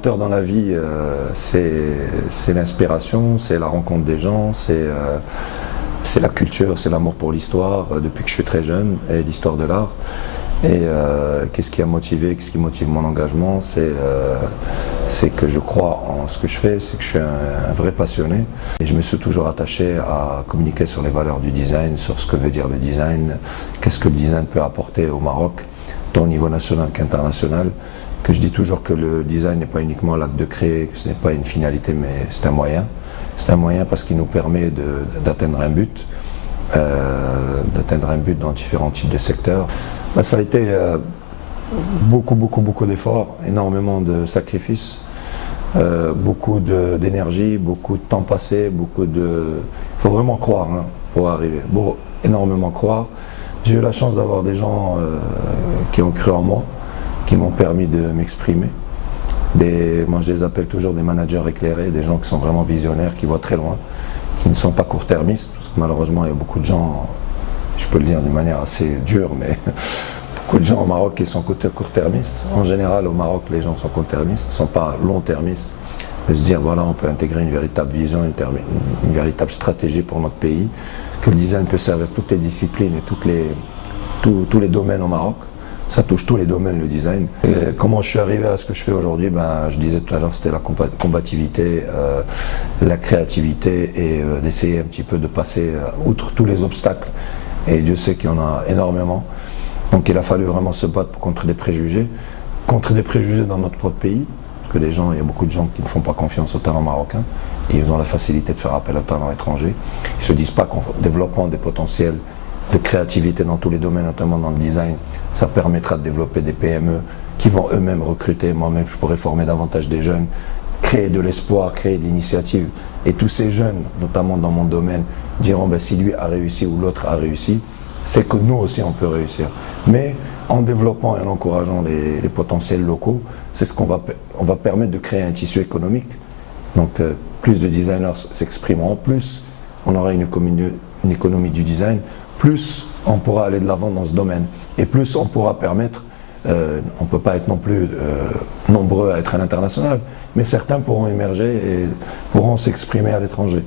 moteur dans la vie, c'est l'inspiration, c'est la rencontre des gens, c'est la culture, c'est l'amour pour l'histoire, depuis que je suis très jeune, et l'histoire de l'art. Et qu'est-ce qui a motivé, qu'est-ce qui motive mon engagement, c'est que je crois en ce que je fais, c'est que je suis un vrai passionné. Et je me suis toujours attaché à communiquer sur les valeurs du design, sur ce que veut dire le design, qu'est-ce que le design peut apporter au Maroc, tant au niveau national qu'international. Que je dis toujours que le design n'est pas uniquement l'acte de créer, que ce n'est pas une finalité, mais c'est un moyen. C'est un moyen parce qu'il nous permet d'atteindre un but, dans différents types de secteurs. Ça a été beaucoup d'efforts, énormément de sacrifices, beaucoup d'énergie, beaucoup de temps passé, Il faut vraiment croire pour arriver, énormément croire. J'ai eu la chance d'avoir des gens qui ont cru en moi, qui m'ont permis de m'exprimer. Moi je les appelle toujours des managers éclairés, des gens qui sont vraiment visionnaires, qui voient très loin, qui ne sont pas court-termistes, parce que malheureusement il y a beaucoup de gens, je peux le dire d'une manière assez dure, mais beaucoup de gens au Maroc qui sont court-termistes. En général au Maroc les gens sont court-termistes, ne sont pas long-termistes. De se dire voilà, on peut intégrer une véritable vision, une véritable stratégie pour notre pays, que le design peut servir toutes les disciplines et tous les domaines au Maroc. Ça touche tous les domaines, le design. Et comment je suis arrivé à ce que je fais aujourd'hui, je disais tout à l'heure, c'était la combativité, la créativité et d'essayer un petit peu de passer outre tous les obstacles. Et Dieu sait qu'il y en a énormément. Donc il a fallu vraiment se battre contre des préjugés dans notre propre pays. Parce que il y a beaucoup de gens qui ne font pas confiance au talent marocain. Et ils ont la facilité de faire appel au talent étranger. Ils ne se disent pas qu'en développant des potentiels de créativité dans tous les domaines, notamment dans le design, ça permettra de développer des PME qui vont eux-mêmes recruter. Moi-même, je pourrais former davantage des jeunes, créer de l'espoir, créer de l'initiative. Et tous ces jeunes, notamment dans mon domaine, diront si lui a réussi ou l'autre a réussi, c'est que nous aussi on peut réussir. Mais en développant et en encourageant les potentiels locaux, c'est ce qu'on va permettre de créer un tissu économique. Donc plus de designers s'exprimeront, plus on aura une économie du design, plus on pourra aller de l'avant dans ce domaine et plus on pourra permettre, on ne peut pas être non plus nombreux à être à l'international, mais certains pourront émerger et pourront s'exprimer à l'étranger.